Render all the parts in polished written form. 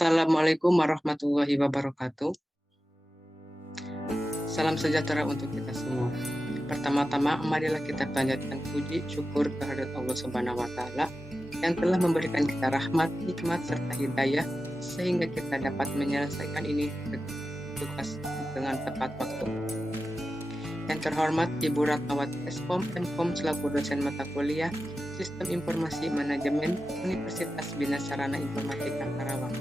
Assalamualaikum warahmatullahi wabarakatuh. Salam sejahtera untuk kita semua. Pertama-tama, marilah kita panjatkan puji syukur kehadirat Allah Subhanahu wa Ta'ala yang telah memberikan kita rahmat, hikmat, serta hidayah sehingga kita dapat menyelesaikan ini tugas dengan tepat waktu. Yang terhormat Ibu Ratnawati Eskom Mkom selaku dosen mata kuliah Sistem Informasi Manajemen Universitas Bina Sarana Informatika Karawang.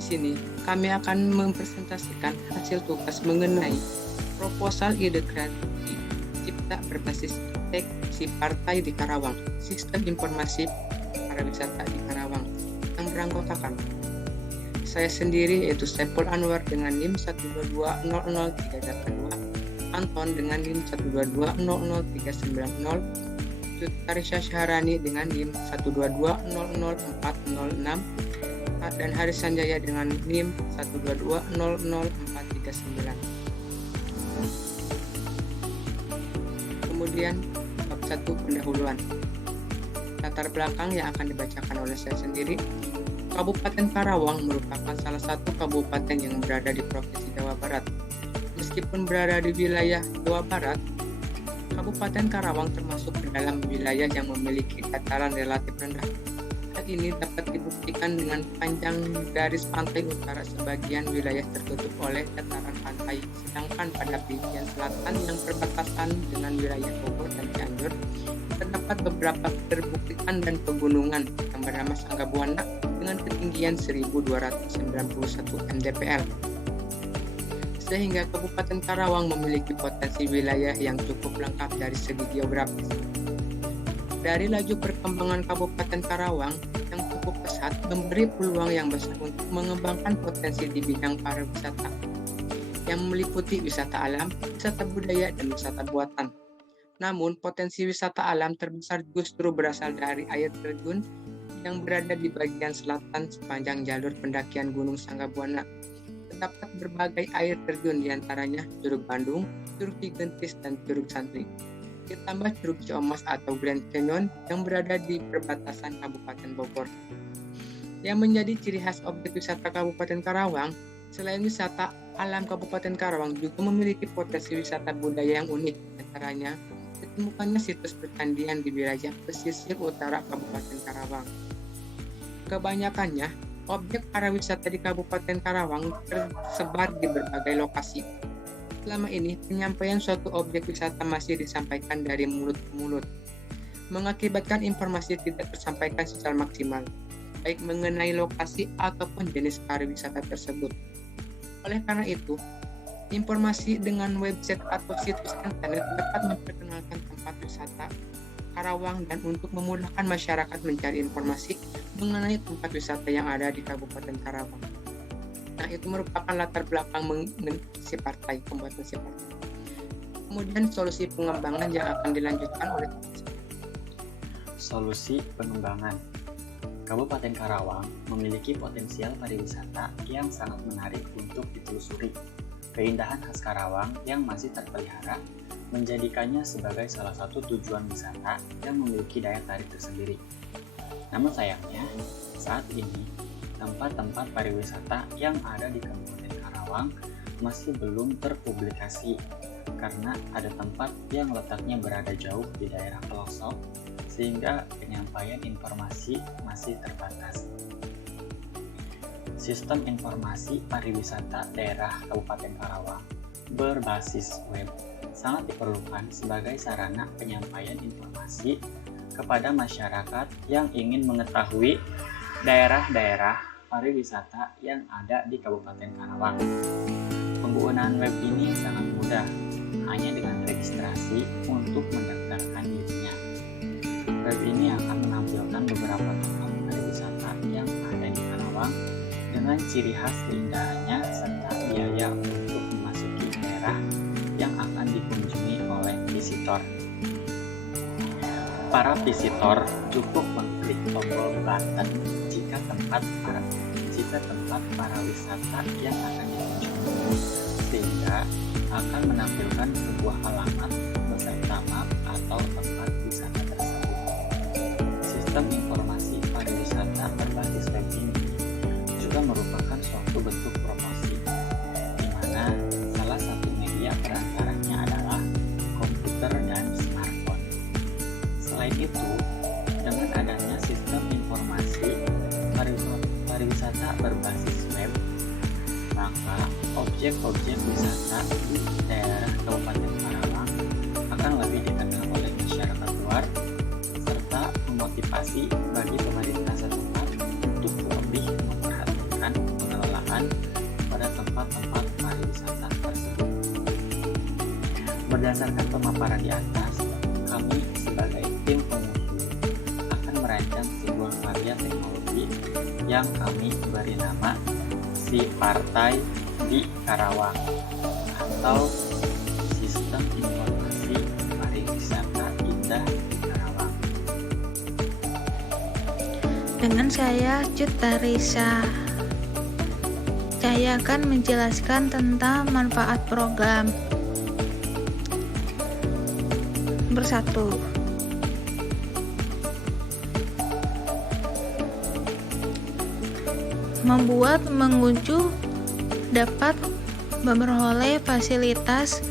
Di sini kami akan mempresentasikan hasil tugas mengenai proposal ide kreasi cipta berbasis si partai di Karawang, Sistem Informasi Pariwisata di Karawang yang beranggotakan saya sendiri yaitu Saiful Anwar dengan NIM 122000382, Anton dengan NIM 122003990, Tarisha Syahrani dengan NIM 122000406, dan Haris Sanjaya dengan NIM 122000439. Kemudian bab 1 pendahuluan. Latar belakang yang akan dibacakan oleh saya sendiri. Kabupaten Karawang merupakan salah satu kabupaten yang berada di Provinsi Jawa Barat. Meskipun berada di wilayah Jawa Barat, Kabupaten Karawang termasuk ke dalam wilayah yang memiliki dataran relatif rendah. Hal ini dapat dibuktikan dengan panjang garis pantai utara sebagian wilayah tertutup oleh dataran pantai, sedangkan pada bagian selatan yang berbatasan dengan wilayah Bogor dan Cianjur terdapat beberapa perbukitan dan pegunungan yang bernama Sangga Buana dengan ketinggian 1291 mdpl. Sehingga Kabupaten Karawang memiliki potensi wilayah yang cukup lengkap dari segi geografis. Dari laju perkembangan Kabupaten Karawang yang cukup pesat memberi peluang yang besar untuk mengembangkan potensi di bidang pariwisata yang meliputi wisata alam, wisata budaya, dan wisata buatan. Namun, potensi wisata alam terbesar justru berasal dari air terjun yang berada di bagian selatan sepanjang jalur pendakian Gunung Sangga Buana. Terdapat berbagai air terjun diantaranya Curug Bandung, Curug Cigentis, dan Curug Santri. Ditambah Curug Ciomas atau Grand Canyon yang berada di perbatasan Kabupaten Bogor. Yang menjadi ciri khas objek wisata Kabupaten Karawang, selain wisata alam Kabupaten Karawang juga memiliki potensi wisata budaya yang unik, antaranya ditemukannya situs percandian di wilayah pesisir utara Kabupaten Karawang. Kebanyakannya, objek pariwisata di Kabupaten Karawang tersebar di berbagai lokasi. Selama ini, penyampaian suatu objek wisata masih disampaikan dari mulut ke mulut, mengakibatkan informasi tidak tersampaikan secara maksimal, baik mengenai lokasi ataupun jenis pariwisata tersebut. Oleh karena itu, informasi dengan website atau situs internet dapat memperkenalkan tempat wisata Karawang dan untuk memudahkan masyarakat mencari informasi mengenai tempat wisata yang ada di Kabupaten Karawang. Nah, itu merupakan latar belakang si partai, pembuatan si partai. Kemudian solusi pengembangan yang akan dilanjutkan oleh solusi pengembangan. Kabupaten Karawang memiliki potensial pariwisata yang sangat menarik untuk ditelusuri. Keindahan khas Karawang yang masih terpelihara menjadikannya sebagai salah satu tujuan wisata yang memiliki daya tarik tersendiri. Namun sayangnya, saat ini tempat-tempat pariwisata yang ada di Kabupaten Karawang masih belum terpublikasi karena ada tempat yang letaknya berada jauh di daerah pelosok sehingga penyampaian informasi masih terbatas. Sistem informasi pariwisata daerah Kabupaten Karawang berbasis web sangat diperlukan sebagai sarana penyampaian informasi kepada masyarakat yang ingin mengetahui daerah-daerah pariwisata yang ada di Kabupaten Karawang. Penggunaan web ini sangat mudah, hanya dengan registrasi untuk mendaftarkan dirinya. Web ini akan menampilkan beberapa tempat pariwisata yang ada di Karawang dengan ciri khas keindahannya serta biaya untuk memasuki daerah yang akan dikunjungi oleh visitor. Para visitor cukup mengklik tombol button jika tempat pariwisata yang akan dikunjungi, sehingga akan menampilkan sebuah alamat beserta map atau tempat wisata tersebut. Sistem informasi pariwisata berbasis web ini Selain itu, dengan adanya sistem informasi pariwisata berbasis web, maka objek-objek wisata di daerah Kabupaten Karawang akan lebih dikenal oleh masyarakat luar, serta memotivasi bagi pemerintah setempat untuk lebih memperhatikan pengelolaan pada tempat-tempat pariwisata tersebut. Berdasarkan pemaparan di atas, kami sebagai tim pengusul akan merancang sebuah karya teknologi yang kami beri nama Si Partai di Karawang atau Sistem Informasi Pariwisata Indah di Karawang. Dengan saya Cutarisa, saya akan menjelaskan tentang manfaat program. Bersatu, membuat pengunjung dapat memperoleh fasilitas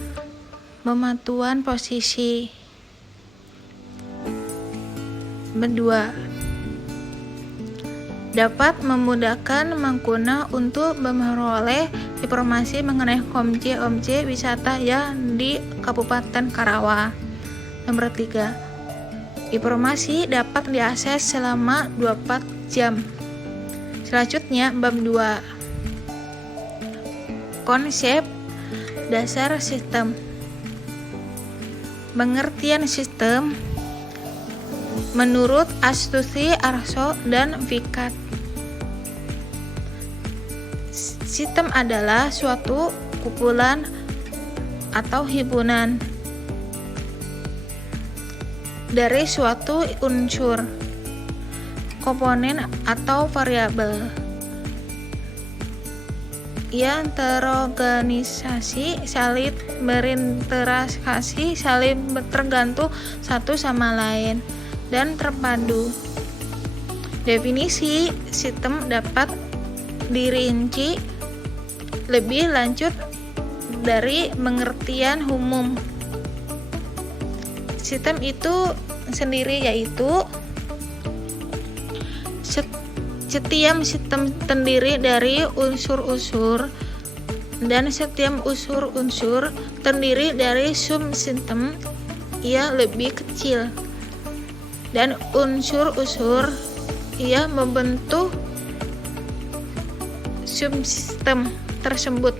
pemantauan posisi. Kedua, dapat memudahkan pengguna untuk memperoleh informasi mengenai objek-objek wisata yang di Kabupaten Karawang. Nomor 3, informasi dapat diakses selama 24 jam. Selanjutnya, bab 2. Konsep dasar sistem. Pengertian sistem menurut Astuti, Arso, dan Vikat. Sistem adalah suatu kumpulan atau himpunan dari suatu unsur, komponen atau variabel yang terorganisasi, saling berinteraksi, saling tergantung satu sama lain, dan terpadu. Definisi sistem dapat dirinci lebih lanjut dari pengertian umum. Sistem itu sendiri yaitu setiap sistem terdiri dari unsur-unsur, dan setiap unsur-unsur terdiri dari subsistem yang lebih kecil, dan unsur-unsur yang membentuk subsistem tersebut.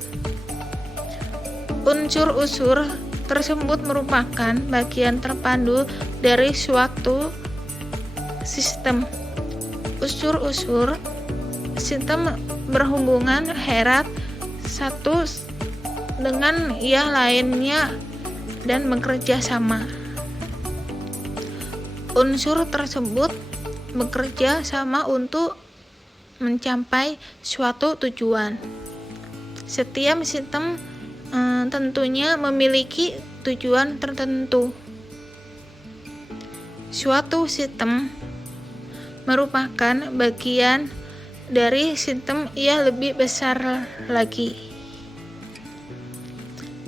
Unsur-unsur tersebut merupakan bagian terpadu dari suatu sistem. Unsur-unsur sistem berhubungan erat satu dengan yang lainnya dan bekerja sama. Unsur tersebut bekerja sama untuk mencapai suatu tujuan. Setiap sistem tentunya memiliki tujuan tertentu. Suatu sistem merupakan bagian dari sistem yang lebih besar lagi.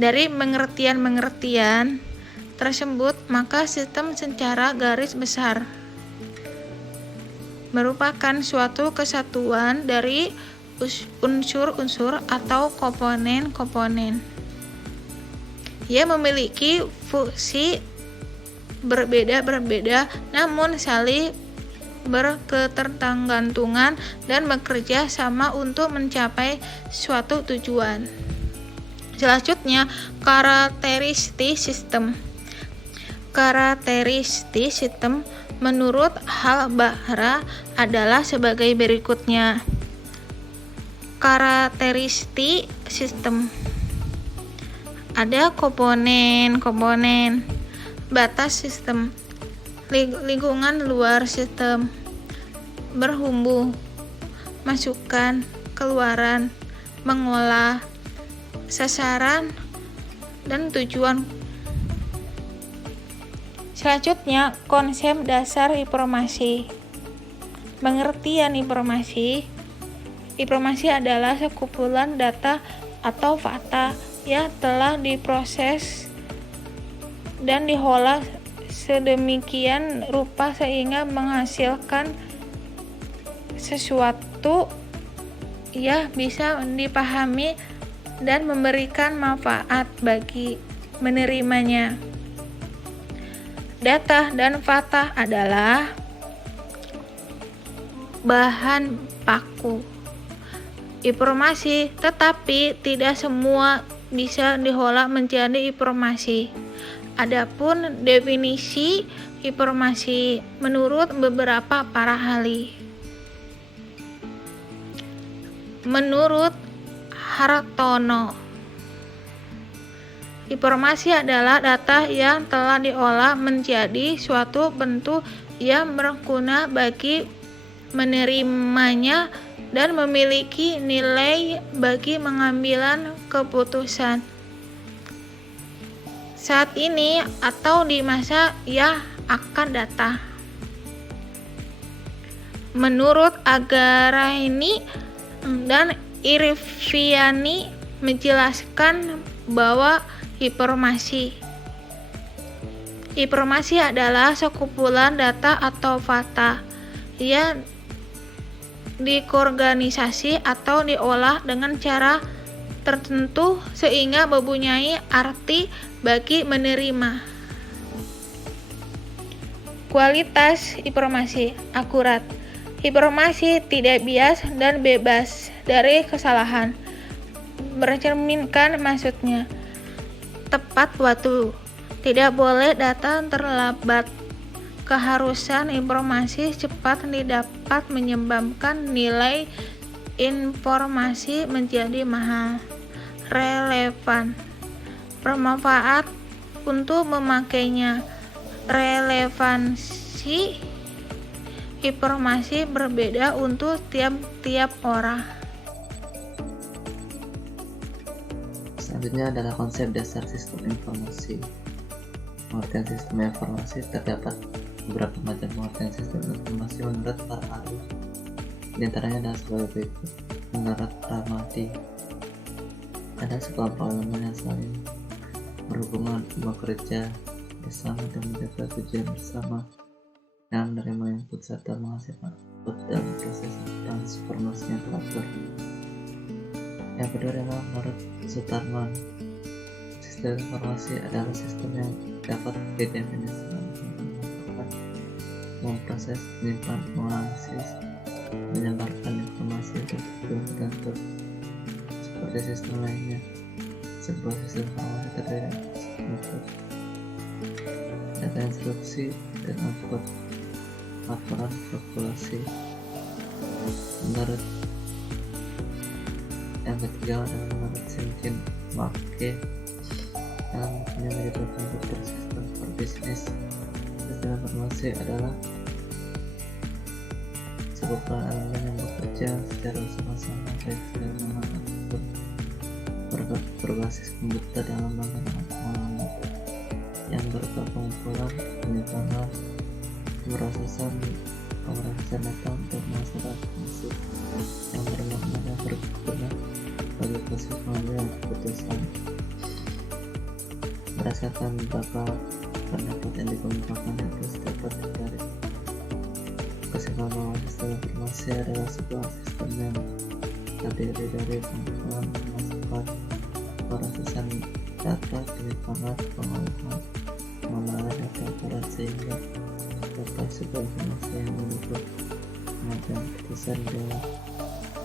Dari pengertian-pengertian tersebut, maka sistem secara garis besar merupakan suatu kesatuan dari unsur-unsur atau komponen-komponen yang memiliki fungsi berbeda-berbeda namun saling berketergantungan dan bekerja sama untuk mencapai suatu tujuan. Selanjutnya, karakteristik sistem. Karakteristik sistem menurut Hal-Bahra adalah sebagai berikutnya. Karakteristik sistem. Ada komponen-komponen, batas sistem, lingkungan luar sistem, berhubung, masukan, keluaran, mengolah, sasaran, dan tujuan. Selanjutnya, konsep dasar informasi. Pengertian informasi. Informasi adalah sekumpulan data atau fakta yang telah diproses dan diolah sedemikian rupa sehingga menghasilkan sesuatu bisa dipahami dan memberikan manfaat bagi menerimanya. Data dan fakta adalah bahan baku informasi, tetapi tidak semua bisa diolah menjadi informasi. Adapun definisi informasi menurut beberapa para ahli. Menurut Hartono, informasi adalah data yang telah diolah menjadi suatu bentuk yang berguna bagi menerimanya dan memiliki nilai bagi mengambil keputusan saat ini atau di masa yang akan datang. Menurut Agaraini dan Irviani menjelaskan bahwa informasi adalah sekumpulan data atau fakta yang diorganisasi atau diolah dengan cara tertentu sehingga mempunyai arti bagi menerima. Kualitas informasi akurat. Informasi tidak bias dan bebas dari kesalahan. Mencerminkan maksudnya. Tepat waktu. Tidak boleh datang terlambat. Keharusan informasi cepat dapat menyebabkan nilai informasi menjadi mahal. Relevan. Bermanfaat untuk memakainya. Relevansi informasi berbeda untuk tiap-tiap orang. Selanjutnya adalah konsep dasar sistem informasi. Pengertian sistem informasi terdapat beberapa macam pengertian sistem informasi menurut para ahli. Di antaranya adalah sebagai berikut. Menurut Ramadi, ada sekelompok elemen yang saling berhubungan, bekerja bersama dan menjaga tujuan bersama yang menerima input serta menghasilkan output dalam proses transformasi yang teratur. Yang kedua adalah menurut Sutarman, sistem informasi adalah sistem yang dapat didefinisikan memproses, menyimpan, menganalisis, menyebarkan informasi untuk tujuan tertentu. Seperti sistem lainnya, sebuah sistem informasi terdiri atas input, data instruksi, dan output, laporan kalkulasi. Menurut yang ketiga adalah menurut Simkin Marke yang menyebut komputer sistem for business. Sistem informasi adalah sebuah elemen yang bekerja secara bersama-sama baik secara manual ataupun berbasis komputer dalam pengalaman data yang berupa pengumpulan, penyimpanan, pemrosesan data untuk masyarakat musik yang bermakna dan berguna bagi proses pengambilan keputusan. Berdasarkan beberapa pendapat yang dikemukakan itu dapat ditarik kesimpulan bahwa sistem informasi adalah sebuah sistem yang terdiri dari pengumpulan, pemasukan, prosesan data, penyimpanan, pengolahan, pengelolaan data akurat sehingga dapat sebuah informasi yang mendukung pengambilan keputusan dalam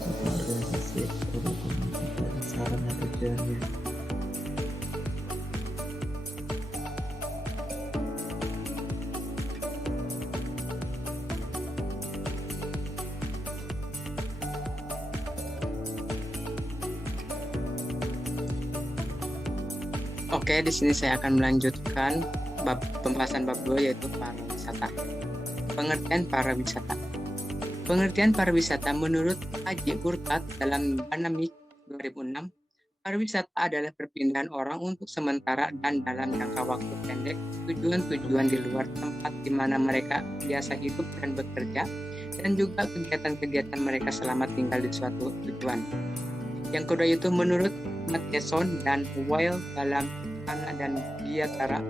suatu organisasi atau mencapai sasaran dan tujuannya. Oke, di sini saya akan melanjutkan pembahasan bab 2 yaitu pariwisata. Pengertian pariwisata. Pengertian pariwisata menurut Haji Murtad dalam Dynamic 2006, pariwisata adalah perpindahan orang untuk sementara dan dalam jangka waktu pendek tujuan-tujuan di luar tempat di mana mereka biasa hidup dan bekerja, dan juga kegiatan-kegiatan mereka selama tinggal di suatu tujuan. Yang kedua itu menurut Matheson dan Weil dalam Tanah dan Biatara,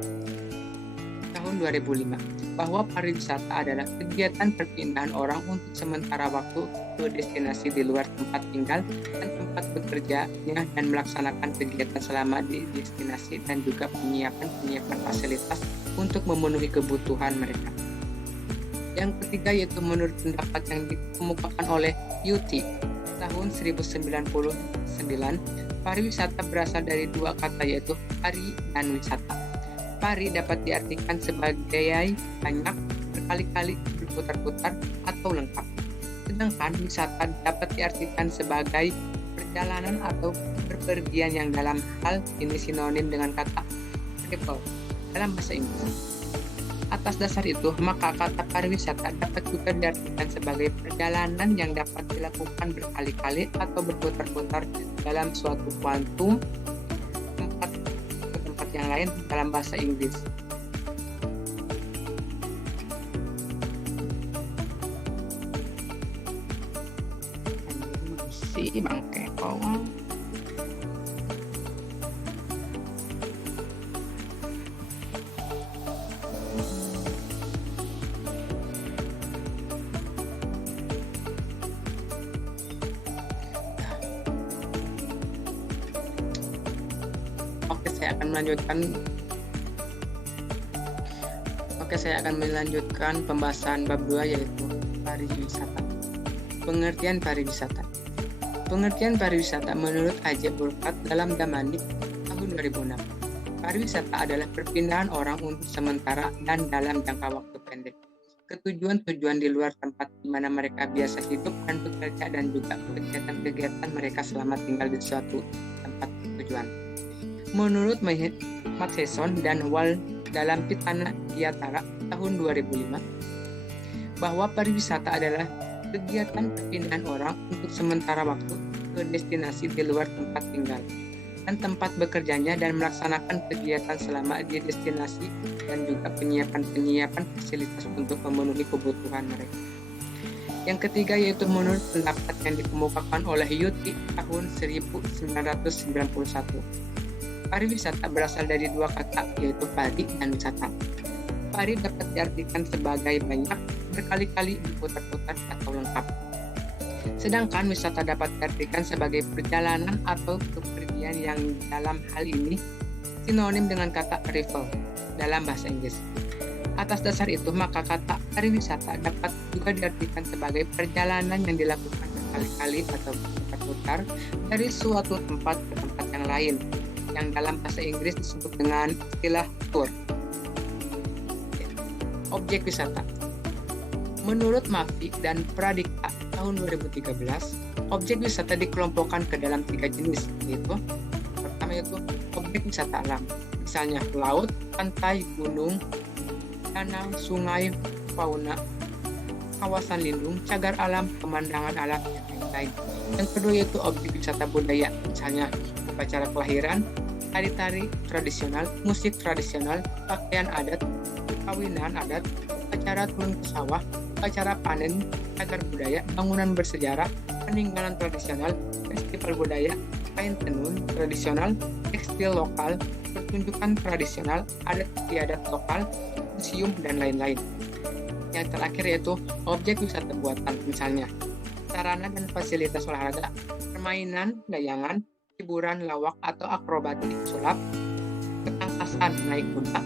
tahun 2005 bahwa pariwisata adalah kegiatan perpindahan orang untuk sementara waktu ke destinasi di luar tempat tinggal dan tempat bekerjanya dan melaksanakan kegiatan selama di destinasi dan juga penyiapan fasilitas untuk memenuhi kebutuhan mereka. Yang ketiga yaitu menurut pendapat yang dikemukakan oleh UT tahun 1099, pariwisata berasal dari dua kata yaitu pari dan wisata. Pari dapat diartikan sebagai banyak, berkali-kali, berputar-putar, atau lengkap. Sedangkan wisata dapat diartikan sebagai perjalanan atau bepergian yang dalam hal ini sinonim dengan kata travel dalam bahasa Inggris. Atas dasar itu, maka kata pariwisata dapat juga diartikan sebagai perjalanan yang dapat dilakukan berkali-kali atau berputar-putar dalam suatu kuantum tempat ke tempat yang lain dalam bahasa Inggris. Si bangke kawang. Saya akan melanjutkan pembahasan bab 2 yaitu pariwisata. Pengertian pariwisata. Pengertian pariwisata menurut A.J. Burkhardt dalam Damanik tahun 2006. Pariwisata adalah perpindahan orang untuk sementara dan dalam jangka waktu pendek ke tujuan-tujuan di luar tempat di mana mereka biasa hidup dan bekerja dan juga kegiatan-kegiatan mereka selama tinggal di suatu tempat tujuan. Menurut Matheson dan Wall dalam Pitana Diatara tahun 2005 bahwa pariwisata adalah kegiatan perpindahan orang untuk sementara waktu ke destinasi di luar tempat tinggal dan tempat bekerjanya dan melaksanakan kegiatan selama di destinasi dan juga penyiapan fasilitas untuk memenuhi kebutuhan mereka. Yang ketiga yaitu menurut pendapat yang dikemukakan oleh Yuti tahun 1991. Pariwisata berasal dari dua kata yaitu pari dan wisata. Pari dapat diartikan sebagai banyak, berkali-kali, berputar-putar, atau lengkap. Sedangkan wisata dapat diartikan sebagai perjalanan atau kepergian yang dalam hal ini sinonim dengan kata travel dalam bahasa Inggris. Atas dasar itu, maka kata pariwisata dapat juga diartikan sebagai perjalanan yang dilakukan berkali-kali atau berputar-putar dari suatu tempat ke tempat yang lain, yang dalam bahasa Inggris disebut dengan istilah tour. Objek wisata. Menurut Mafi dan Pradikta tahun 2013, objek wisata dikelompokkan ke dalam 3 jenis, yaitu pertama yaitu objek wisata alam, misalnya laut, pantai, gunung, danau, sungai, fauna, kawasan lindung, cagar alam, pemandangan alam, dan lain-lain. Yang kedua yaitu objek wisata budaya, misalnya upacara kelahiran, tari-tari tradisional, musik tradisional, pakaian adat, perkawinan adat, upacara turun ke sawah, upacara panen, cagar budaya, bangunan bersejarah, peninggalan tradisional, festival budaya, kain tenun tradisional, tekstil lokal, pertunjukan tradisional, adat istiadat lokal, museum, dan lain-lain. Yang terakhir yaitu objek wisata buatan, misalnya sarana dan fasilitas olahraga, permainan, layangan, hiburan lawak atau akrobatik sulap, ketangkasan naik kuda,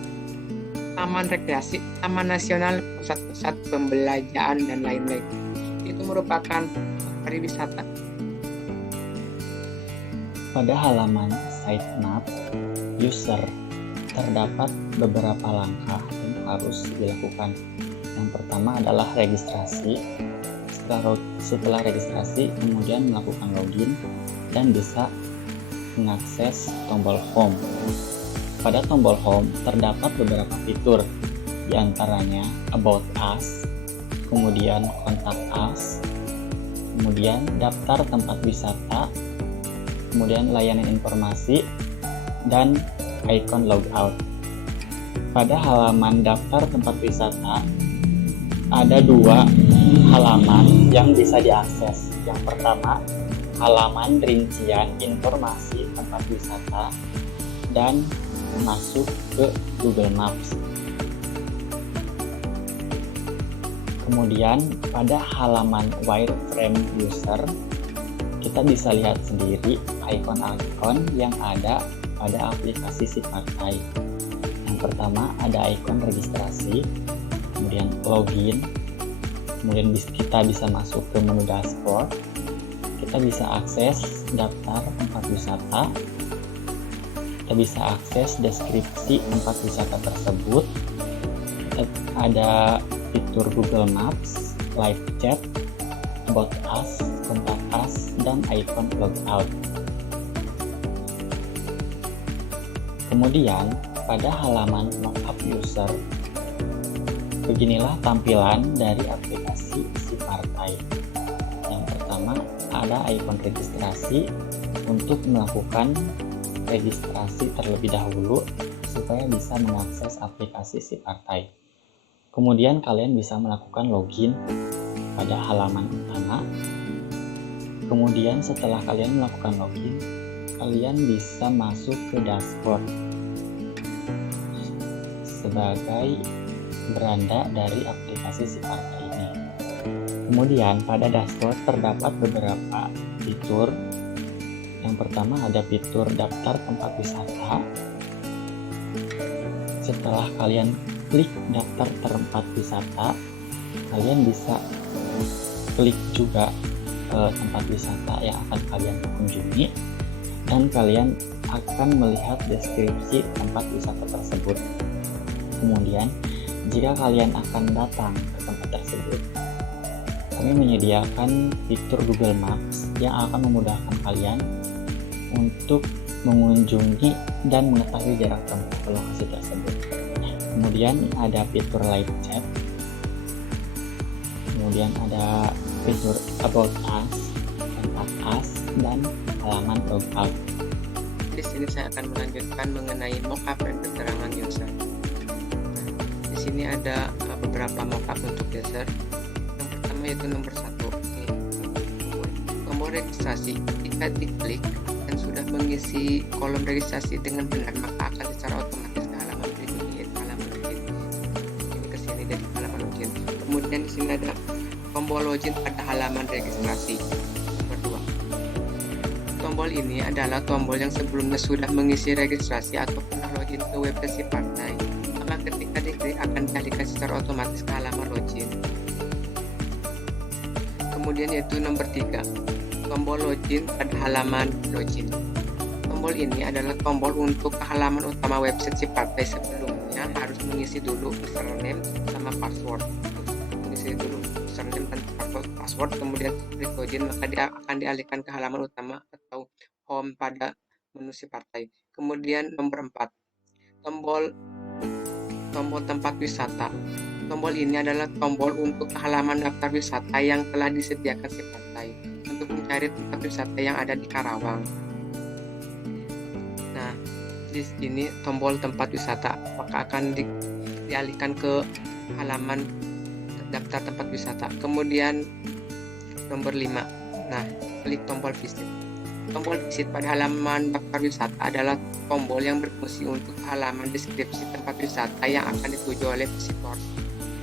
taman rekreasi, taman nasional, pusat-pusat pembelajaran, dan lain-lain. Itu merupakan pariwisata. Pada halaman sitemap user terdapat beberapa langkah yang harus dilakukan. Yang pertama adalah registrasi. Setelah registrasi, kemudian melakukan login dan bisa mengakses tombol home. Pada tombol home terdapat beberapa fitur, diantaranya About Us, kemudian Contact Us, kemudian daftar tempat wisata, kemudian layanan informasi, dan ikon logout. Pada halaman daftar tempat wisata, ada 2 halaman yang bisa diakses. Yang pertama, halaman rincian informasi tempat wisata dan masuk ke Google Maps. Kemudian pada halaman wireframe user, kita bisa lihat sendiri ikon-ikon yang ada pada aplikasi si partai. Yang pertama ada ikon registrasi, kemudian login, kemudian kita bisa masuk ke menu dashboard, kita bisa akses daftar tempat wisata, kita bisa akses deskripsi tempat wisata tersebut, ada fitur Google Maps, live chat, about us, kontak us, dan ikon logout. Kemudian pada halaman lookup user, beginilah tampilan dari aplikasi si partai. Yang pertama ada ikon registrasi untuk melakukan registrasi terlebih dahulu supaya bisa mengakses aplikasi si partai. Kemudian kalian bisa melakukan login pada halaman utama. Kemudian setelah kalian melakukan login, kalian bisa masuk ke dashboard sebagai beranda dari aplikasi si partai ini. Kemudian pada dashboard terdapat beberapa fitur. Yang pertama ada fitur daftar tempat wisata. Setelah kalian klik daftar tempat wisata, kalian bisa klik juga tempat wisata yang akan kalian kunjungi, dan kalian akan melihat deskripsi tempat wisata tersebut. Kemudian jika kalian akan datang ke tempat tersebut, kami menyediakan fitur Google Maps yang akan memudahkan kalian untuk mengunjungi dan mengetahui jarak tempuh ke lokasi tersebut. Kemudian ada fitur live chat, kemudian ada fitur about us, contact us, dan halaman logout. Di sini saya akan melanjutkan mengenai mockup dan keterangan user. Di sini ada beberapa mockup untuk user. Yang pertama yaitu nomor 1, tombol registrasi. Jika diklik dan sudah mengisi kolom registrasi dengan benar, maka akan secara otomatis ke halaman berikutnya, yaitu halaman login. Ini ke sini dari halaman login. Kemudian di sini ada tombol login pada halaman registrasi. Nomor 2. Tombol ini adalah tombol yang sebelumnya sudah mengisi registrasi atau pernah login ke website si partai. Maka ketika diklik akan dialihkan secara otomatis ke halaman login. Kemudian yaitu nomor 3. Tombol login pada halaman login. Tombol ini adalah tombol untuk ke halaman utama website si partai. Sebelumnya harus mengisi dulu username sama password. Mengisi dulu username dan password, kemudian klik login, maka dia akan dialihkan ke halaman utama atau home pada menu si partai. Kemudian nomor 4. Tombol tempat wisata. Tombol ini adalah tombol untuk ke halaman daftar wisata yang telah disediakan si partai untuk mencari tempat wisata yang ada di Karawang. Nah, di sini tombol tempat wisata, maka akan dialihkan ke halaman daftar tempat wisata. Kemudian nomor 5. Nah, klik tombol visit. Tombol visit pada halaman daftar wisata adalah tombol yang berfungsi untuk halaman deskripsi tempat wisata yang akan dituju oleh visitor.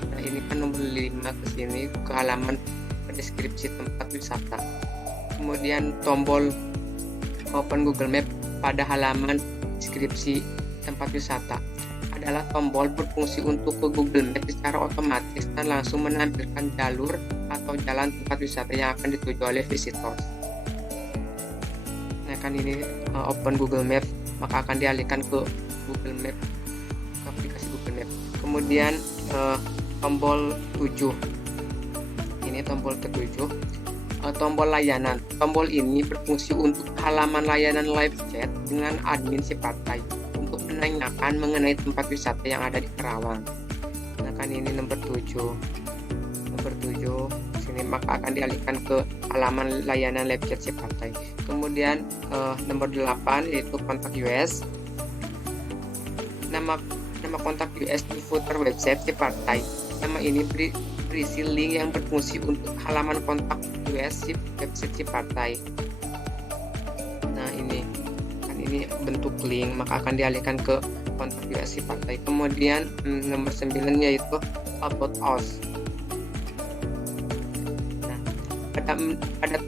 Nah, ini kan nomor 5 ke sini ke halaman deskripsi tempat wisata. Kemudian tombol open Google Map pada halaman deskripsi tempat wisata adalah tombol berfungsi untuk ke Google Map secara otomatis dan langsung menampilkan jalur atau jalan tempat wisata yang akan dituju oleh visitor. Nah, kan ini open Google Map, maka akan dialihkan ke Google Map, ke aplikasi Google Map. Kemudian tombol 7. Ini tombol ke-7, tombol layanan. Tombol ini berfungsi untuk halaman layanan live chat dengan admin si partai untuk menanyakan mengenai tempat wisata yang ada di Karawang. Nah, kan ini nomor 7 sini, maka akan dialihkan ke halaman layanan live chat si partai. Kemudian nomor 8 yaitu kontak US. Nama kontak US di footer website si partai. Nama ini berisi link yang berfungsi untuk halaman kontak US si website si partai. Nah, ini bentuk link, maka akan dialihkan ke kontak US si partai. Kemudian nomor 9 yaitu about us. pada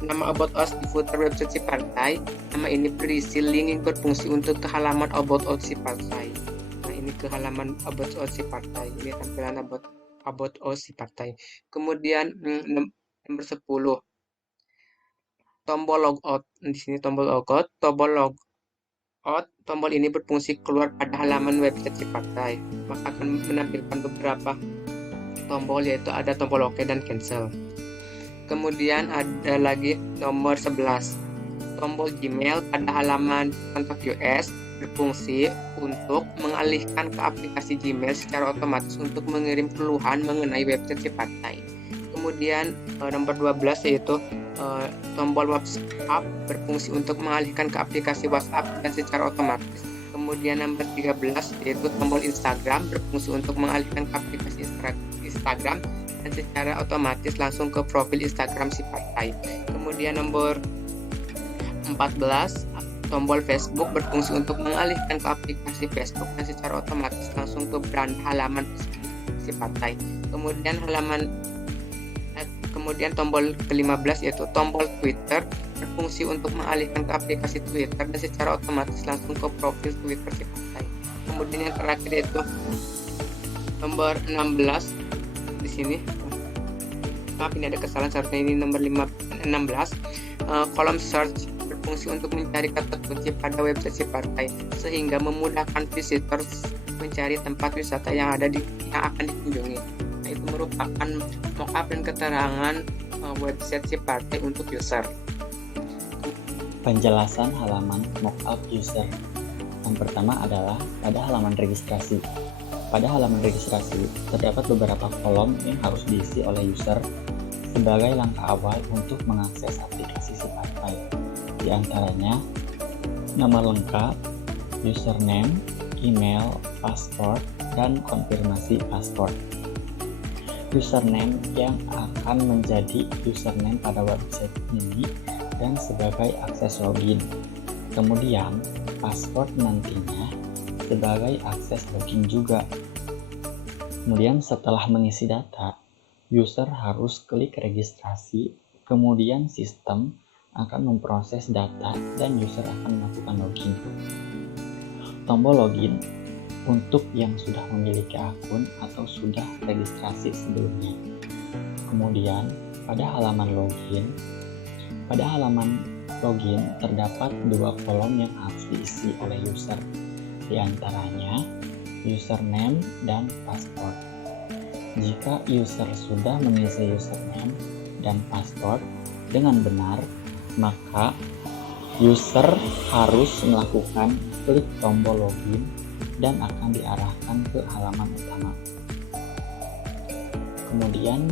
nama About Us di footer website si partai. Nama ini berisi link yang berfungsi untuk ke halaman About Us si partai. Nah, ini ke halaman About Us si partai. Ini tampilan About Us si partai. Kemudian nomor 10, tombol logout. Di sini tombol logout. Tombol ini berfungsi keluar pada halaman website si partai. Maka akan menampilkan beberapa tombol, yaitu ada tombol OK dan cancel. Kemudian ada lagi nomor 11, tombol Gmail pada halaman kontak US berfungsi untuk mengalihkan ke aplikasi Gmail secara otomatis untuk mengirim keluhan mengenai website si partai. Kemudian nomor 12 yaitu tombol WhatsApp berfungsi untuk mengalihkan ke aplikasi WhatsApp dan secara otomatis. Kemudian nomor 13 yaitu tombol Instagram berfungsi untuk mengalihkan ke aplikasi Instagram dan secara otomatis langsung ke profil Instagram si partai. Kemudian nomor 14, tombol Facebook berfungsi untuk mengalihkan ke aplikasi Facebook dan secara otomatis langsung ke beranda halaman si partai. Kemudian tombol ke-15 yaitu tombol Twitter berfungsi untuk mengalihkan ke aplikasi Twitter dan secara otomatis langsung ke profil Twitter si partai. Kemudian yang terakhir yaitu nomor 16. Di sini maaf, ini ada kesalahan, seharusnya ini nomor 16. Kolom search berfungsi untuk mencari kata kunci pada website si partai sehingga memudahkan visitor mencari tempat wisata yang akan dikunjungi. Nah, itu merupakan mockup dan keterangan website si partai untuk user. Penjelasan halaman mockup user. Yang pertama adalah pada halaman registrasi. Pada halaman registrasi, terdapat beberapa kolom yang harus diisi oleh user sebagai langkah awal untuk mengakses aplikasi si partai. Di antaranya, nama lengkap, username, email, password, dan konfirmasi password. Username yang akan menjadi username pada website ini dan sebagai akses login. Kemudian, password nantinya sebagai akses login juga. Kemudian setelah mengisi data, user harus klik registrasi, kemudian sistem akan memproses data dan user akan melakukan login. Tombol login untuk yang sudah memiliki akun atau sudah registrasi sebelumnya. Kemudian pada halaman login terdapat dua kolom yang harus diisi oleh user. Di antaranya username dan password. Jika user sudah mengisi username dan password dengan benar, maka user harus melakukan klik tombol login dan akan diarahkan ke halaman utama. Kemudian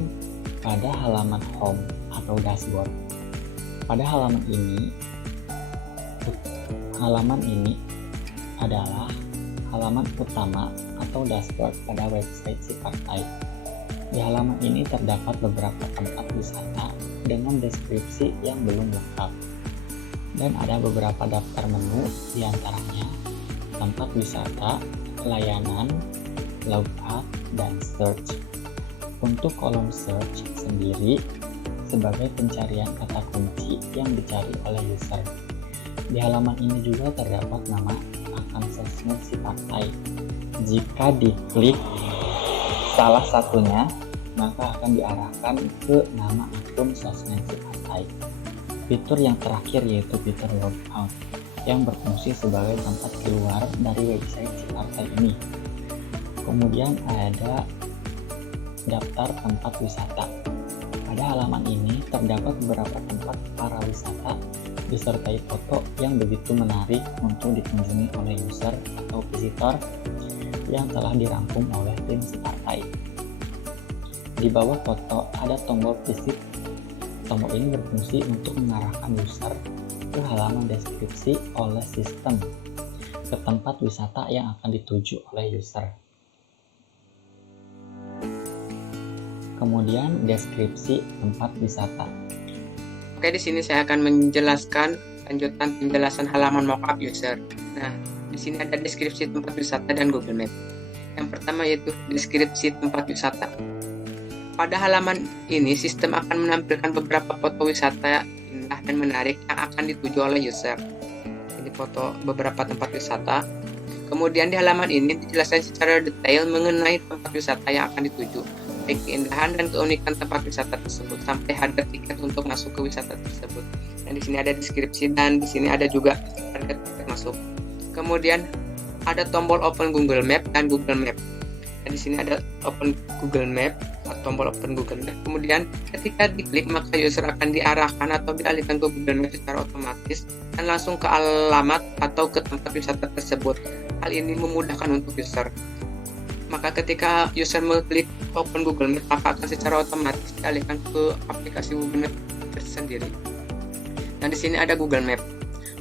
pada halaman home atau dashboard. Pada halaman ini adalah halaman utama atau dashboard pada website si partai. Di halaman ini terdapat beberapa tempat wisata dengan deskripsi yang belum lengkap. Dan ada beberapa daftar menu, di antaranya tempat wisata, layanan, logout, dan search. Untuk kolom search sendiri sebagai pencarian kata kunci yang dicari oleh user. Di halaman ini juga terdapat nama akun sosmed si partai. Jika diklik salah satunya, maka akan diarahkan ke nama akun sosmed si partai. Fitur yang terakhir yaitu fitur logout yang berfungsi sebagai tempat keluar dari website si partai ini. Kemudian ada daftar tempat wisata. Pada halaman ini terdapat beberapa tempat para wisata disertai foto yang begitu menarik untuk dikunjungi oleh user atau visitor yang telah dirangkum oleh tim si partai. Di bawah foto ada tombol visit. Tombol ini berfungsi untuk mengarahkan user ke halaman deskripsi oleh sistem ke tempat wisata yang akan dituju oleh user. Kemudian deskripsi tempat wisata. Oke, di sini saya akan menjelaskan lanjutan penjelasan halaman mockup user. Nah, di sini ada deskripsi tempat wisata dan Google Map. Yang pertama yaitu deskripsi tempat wisata. Pada halaman ini, sistem akan menampilkan beberapa foto wisata indah dan menarik yang akan dituju oleh user. Ini foto beberapa tempat wisata. Kemudian di halaman ini dijelaskan secara detail mengenai tempat wisata yang akan dituju, baik keindahan dan keunikan tempat wisata tersebut sampai harga tiket untuk masuk ke wisata tersebut. Dan di sini ada deskripsi dan di sini ada juga harga tiket masuk. Kemudian ada tombol open Google Map dan Google Map. Dan di sini ada open Google Map atau tombol open Google Map. Kemudian ketika diklik maka user akan diarahkan atau dialihkan ke Google Map secara otomatis dan langsung ke alamat atau ke tempat wisata tersebut. Hal ini memudahkan untuk user. Maka ketika user mengklik open Google Map maka akan secara otomatis dialihkan ke aplikasi Google Map tersendiri. Dan di sini ada Google Map.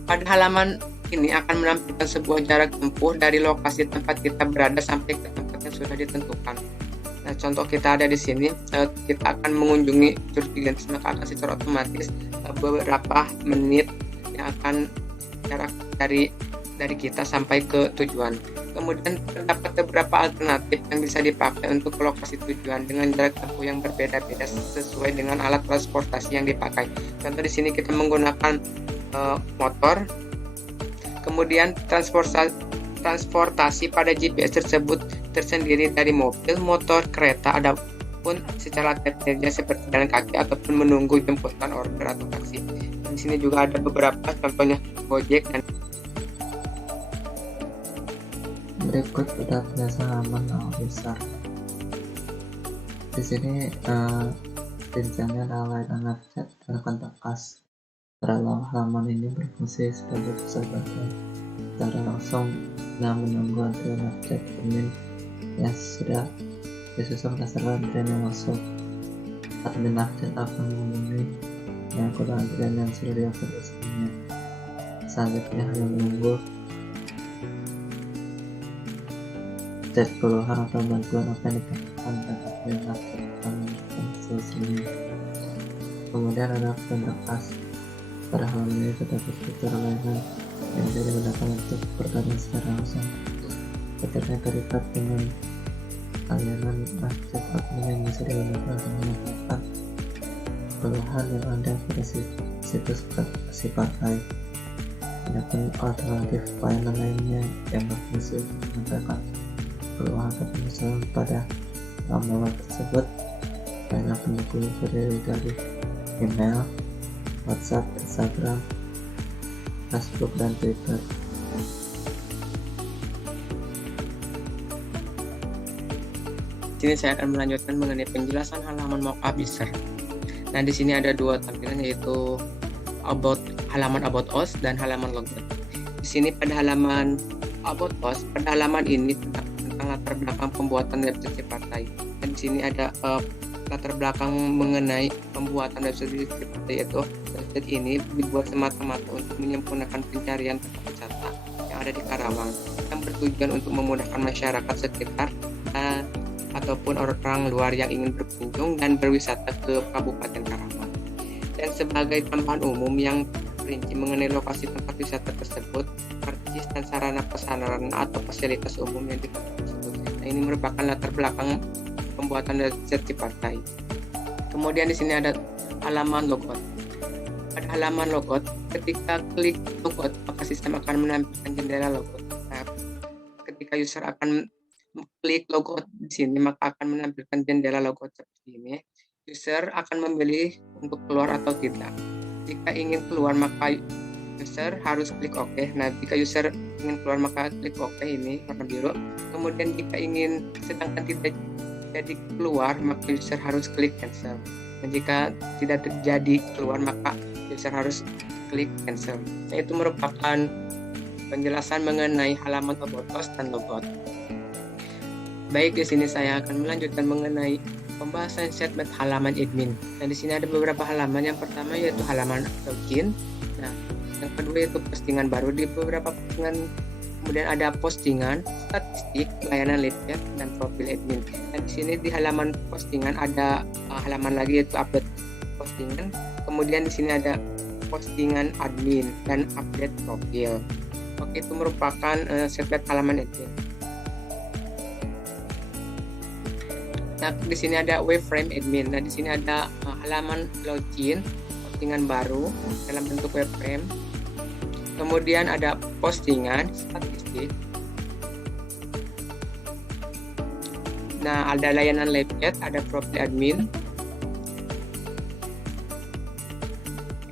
Pada halaman ini akan menampilkan sebuah jarak tempuh dari lokasi tempat kita berada sampai ke tempat yang sudah ditentukan. Nah, contoh kita ada di sini, kita akan mengunjungi Curug Gigantes, maka akan secara otomatis beberapa menit yang akan jarak dari kita sampai ke tujuan. Kemudian terdapat beberapa alternatif yang bisa dipakai untuk ke lokasi tujuan dengan jarak tempuh yang berbeda-beda sesuai dengan alat transportasi yang dipakai. Contoh di sini kita menggunakan motor. Kemudian transportasi pada GPS tersebut tersendiri dari mobil, motor, kereta, adapun secara alternatifnya seperti jalan kaki ataupun menunggu jemputan order atau taksi. Di sini juga ada beberapa contohnya Gojek dan Berikut udah biasa halaman besar. Di sini rinciannya adalah line and left chat dan kontak us. Halaman ini berfungsi sebagai pusat data secara langsung dan menunggu antrian live chat admin yang sudah disusun berdasarkan antrian yang masuk. Admin live chat akan menghubungi yang kode antrian yang sudah diupload sebelumnya. Selanjutnya hanya menunggu chat keluhan atau bantuan apa yang dikatakan dan admin live chat akan menemukan solusinya. Kemudian ada kontak us. Pada halaman ini terdapat fitur layanan yang bisa digunakan untuk bertanya secara langsung. Fiturnya terikat dengan layanan chat admin yang bisa digunakan untuk menyampaikan keluhan yang ada pada situs aplikasi pakai. Adapun alternatif layanan lainnya yang berfungsi untuk menyampaikan keluhan atau penyesuaian pada alamat tersebut, layanan pendukung terdiri dari email, WhatsApp, Instagram, Facebook, dan Twitter. Di sini saya akan melanjutkan mengenai penjelasan halaman mockup user. Nah, di sini ada dua tampilan yaitu halaman about us dan halaman logout. Di sini pada halaman about us, pada halaman ini tentang latar belakang pembuatan website partai. Dan di sini ada latar belakang mengenai pembuatan website partai, yaitu website ini dibuat semata-mata untuk menyempurnakan pencarian tempat wisata yang ada di Karawang yang bertujuan untuk memudahkan masyarakat sekitar ataupun orang luar yang ingin berkunjung dan berwisata ke Kabupaten Karawang. Dan sebagai tambahan umum yang rinci mengenai lokasi tempat wisata tersebut, karcis dan sarana prasarana atau fasilitas umum yang di tempat tersebut. Nah, ini merupakan latar belakang pembuatan website partai. Kemudian di sini ada halaman logout. Pada halaman logout, ketika klik logout, maka sistem akan menampilkan jendela logout. Nah, ketika user akan klik logout di sini, maka akan menampilkan jendela logout seperti ini. User akan memilih untuk keluar atau tidak. Jika ingin keluar, maka user harus klik OK. Nah, jika user ingin keluar, maka klik OK ini warna biru. Kemudian jika ingin sedangkan tidak jadi keluar, maka user harus klik cancel. Dan jika tidak terjadi keluar, maka user harus klik cancel. Nah, itu merupakan penjelasan mengenai halaman about us dan logout. Baik, di sini saya akan melanjutkan mengenai pembahasan segmen halaman admin. Nah, di sini ada beberapa halaman. Yang pertama yaitu halaman login. Nah, yang kedua yaitu postingan baru. Di beberapa postingan kemudian ada postingan, statistik, layanan lead chat, dan profil admin. Dan di sini di halaman postingan ada halaman lagi yaitu update postingan. Kemudian di sini ada postingan admin dan update profil. Oke, itu merupakan segmen halaman admin. Nah, di sini ada web frame admin. Nah, di sini ada halaman login, postingan baru dalam bentuk web frame. Kemudian ada postingan, statistik. Nah, ada layanan live chat, ada profil admin,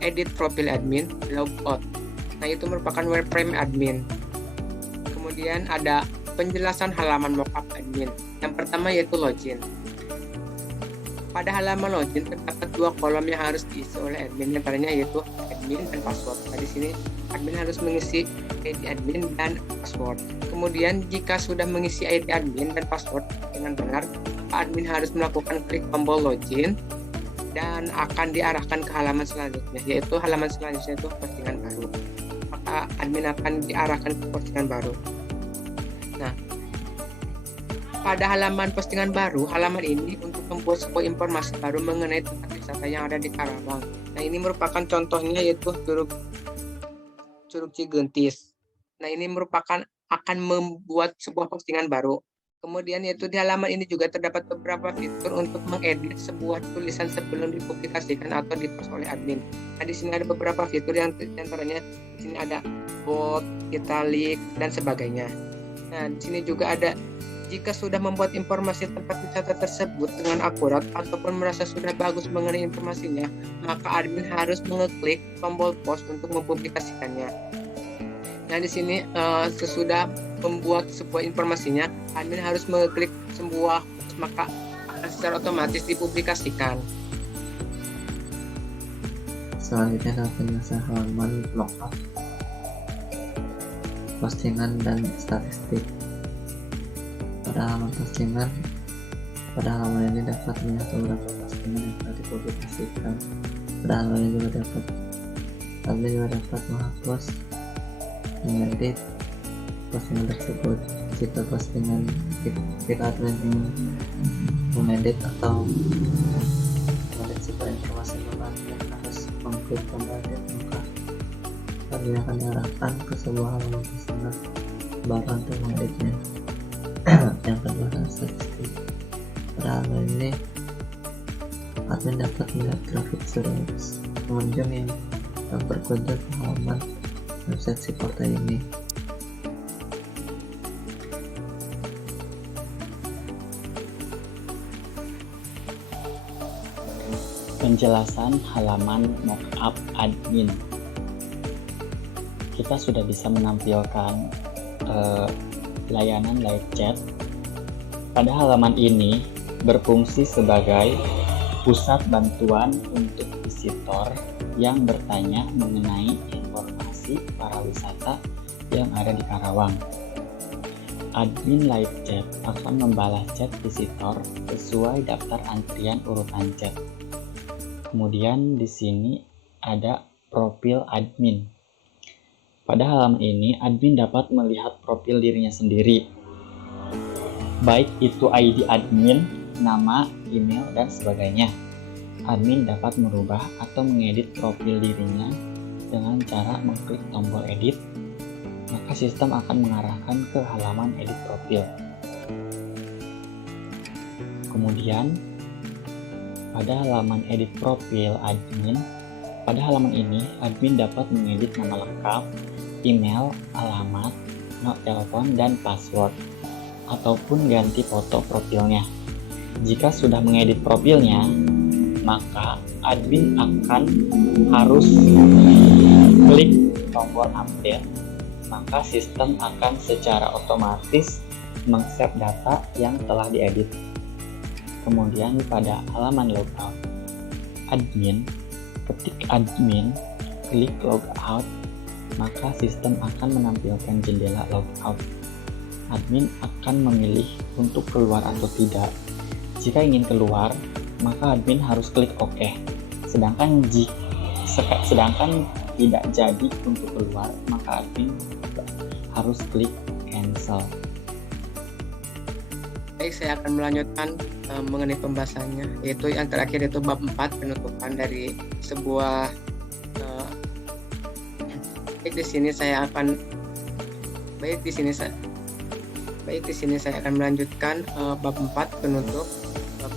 edit profil admin, logout. Nah, itu merupakan web frame admin. Kemudian ada penjelasan halaman mockup admin. Yang pertama yaitu login. Pada halaman login terdapat 2 kolom yang harus diisi oleh admin, antaranya yaitu admin dan password. Nah, di sini admin harus mengisi ID admin dan password. Kemudian jika sudah mengisi ID admin dan password dengan benar, admin harus melakukan klik tombol login dan akan diarahkan ke halaman selanjutnya, yaitu halaman selanjutnya itu postingan baru. Maka admin akan diarahkan ke postingan baru. Nah, pada halaman postingan baru, halaman ini untuk membuat sebuah informasi baru mengenai tempat wisata yang ada di Karawang. Nah, ini merupakan contohnya yaitu Curug Cigentis. Nah, ini merupakan akan membuat sebuah postingan baru. Kemudian yaitu di halaman ini juga terdapat beberapa fitur untuk mengedit sebuah tulisan sebelum dipublikasikan atau dipost oleh admin. Nah, di sini ada beberapa fitur yang antaranya di sini ada bold, italic, dan sebagainya. Nah, di sini juga ada jika sudah membuat informasi tempat wisata tersebut dengan akurat ataupun merasa sudah bagus mengenai informasinya, maka admin harus mengeklik tombol post untuk mempublikasikannya. Nah, di sini sesudah membuat sebuah informasinya, admin harus mengeklik sebuah post, maka akan secara otomatis dipublikasikan. Selanjutnya adalah penjelasan halaman lockup, postingan dan statistik. Pada halaman ini dapat melihat beberapa postingan yang telah dipublikasikan. Pada halaman ini admin juga dapat menghapus, mengedit postingan tersebut. Jika admin ingin mengedit atau mengedit sebuah informasi, maka admin harus mengklik tombol edit, maka admin akan diarahkan ke sebuah halaman postingan baru untuk mengeditnya. Yang kedua adalah statistik. Pada halaman ini admin dapat melihat grafik seluruh pengunjung yang berkunjung ke halaman website si portal ini. Penjelasan halaman mockup admin. Kita sudah bisa menampilkan layanan live chat. Pada halaman ini berfungsi sebagai pusat bantuan untuk visitor yang bertanya mengenai informasi para wisata yang ada di Karawang. Admin live chat akan membalas chat visitor sesuai daftar antrian urutan chat. Kemudian di sini ada profil admin. Pada halaman ini, admin dapat melihat profil dirinya sendiri, baik itu ID admin, nama, email, dan sebagainya. Admin dapat merubah atau mengedit profil dirinya dengan cara mengklik tombol edit, maka sistem akan mengarahkan ke halaman edit profil. Kemudian, pada halaman edit profil admin, pada halaman ini, admin dapat mengedit nama lengkap, email, alamat, nomor telepon, dan password, ataupun ganti foto profilnya. Jika sudah mengedit profilnya, maka admin akan harus klik tombol update, maka sistem akan secara otomatis meng-save data yang telah diedit. Kemudian pada halaman logout admin, ketik admin, klik logout, maka sistem akan menampilkan jendela logout. Admin akan memilih untuk keluar atau tidak. Jika ingin keluar, maka admin harus klik OK. Sedangkan tidak jadi untuk keluar, maka admin harus klik cancel. Baik, saya akan melanjutkan mengenai pembahasannya, yaitu yang terakhir yaitu bab 4, penutupan dari sebuah di sini saya akan melanjutkan bab 4 penutup. Bab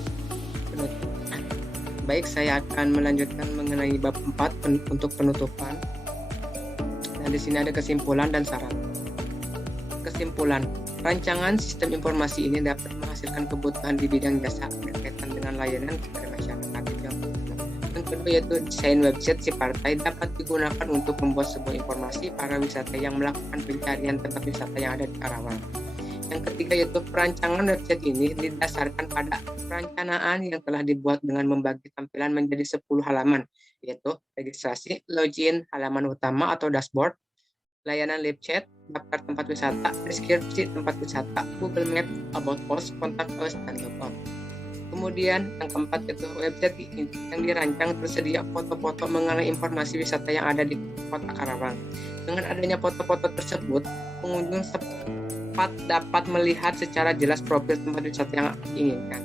Baik, saya akan melanjutkan mengenai bab 4 untuk penutupan. Nah, di sini ada kesimpulan dan saran. Kesimpulan, rancangan sistem informasi ini dapat menghasilkan kebutuhan di bidang jasa berkaitan dengan layanan kepada masyarakat. Yang kedua yaitu desain website si partai dapat digunakan untuk membuat sebuah informasi para wisata yang melakukan pencarian tempat wisata yang ada di Karawang. Yang ketiga yaitu perancangan website ini didasarkan pada perencanaan yang telah dibuat dengan membagi tampilan menjadi 10 halaman, yaitu registrasi, login, halaman utama atau dashboard, layanan live chat, daftar tempat wisata, deskripsi tempat wisata, Google Maps, about us, kontak us, dan logout. Kemudian yang keempat yaitu website yang dirancang tersedia foto-foto mengenai informasi wisata yang ada di Kota Karawang. Dengan adanya foto-foto tersebut, pengunjung dapat melihat secara jelas profil tempat wisata yang diinginkan.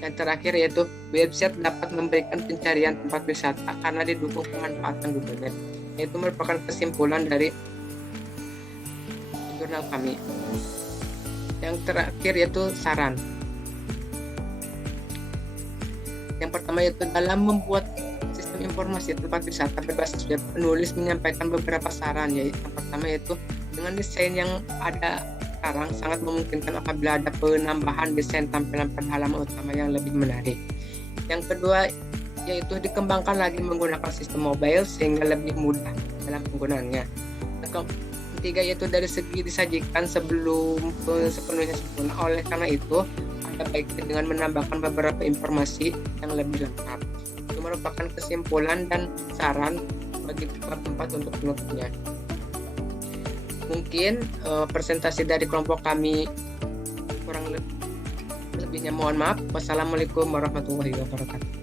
Yang terakhir yaitu website dapat memberikan pencarian tempat wisata karena didukung pemanfaatan Google Maps. Itu merupakan kesimpulan dari jurnal kami. Yang terakhir yaitu saran. Yang pertama yaitu dalam membuat sistem informasi tempat wisata berbasis web, penulis menyampaikan beberapa saran. Yaitu yang pertama yaitu dengan desain yang ada sekarang sangat memungkinkan apabila ada penambahan desain tampilan pada halaman utama yang lebih menarik. Yang kedua yaitu dikembangkan lagi menggunakan sistem mobile sehingga lebih mudah dalam penggunaannya. Yang ketiga yaitu dari segi disajikan sebelum sepenuhnya sempurna. Oleh karena itu ada baiknya dengan menambahkan beberapa informasi yang lebih lengkap. Itu merupakan kesimpulan dan saran bagi bab 4 untuk penutupnya. Mungkin presentasi dari kelompok kami kurang lebihnya mohon maaf. Wassalamualaikum warahmatullahi wabarakatuh.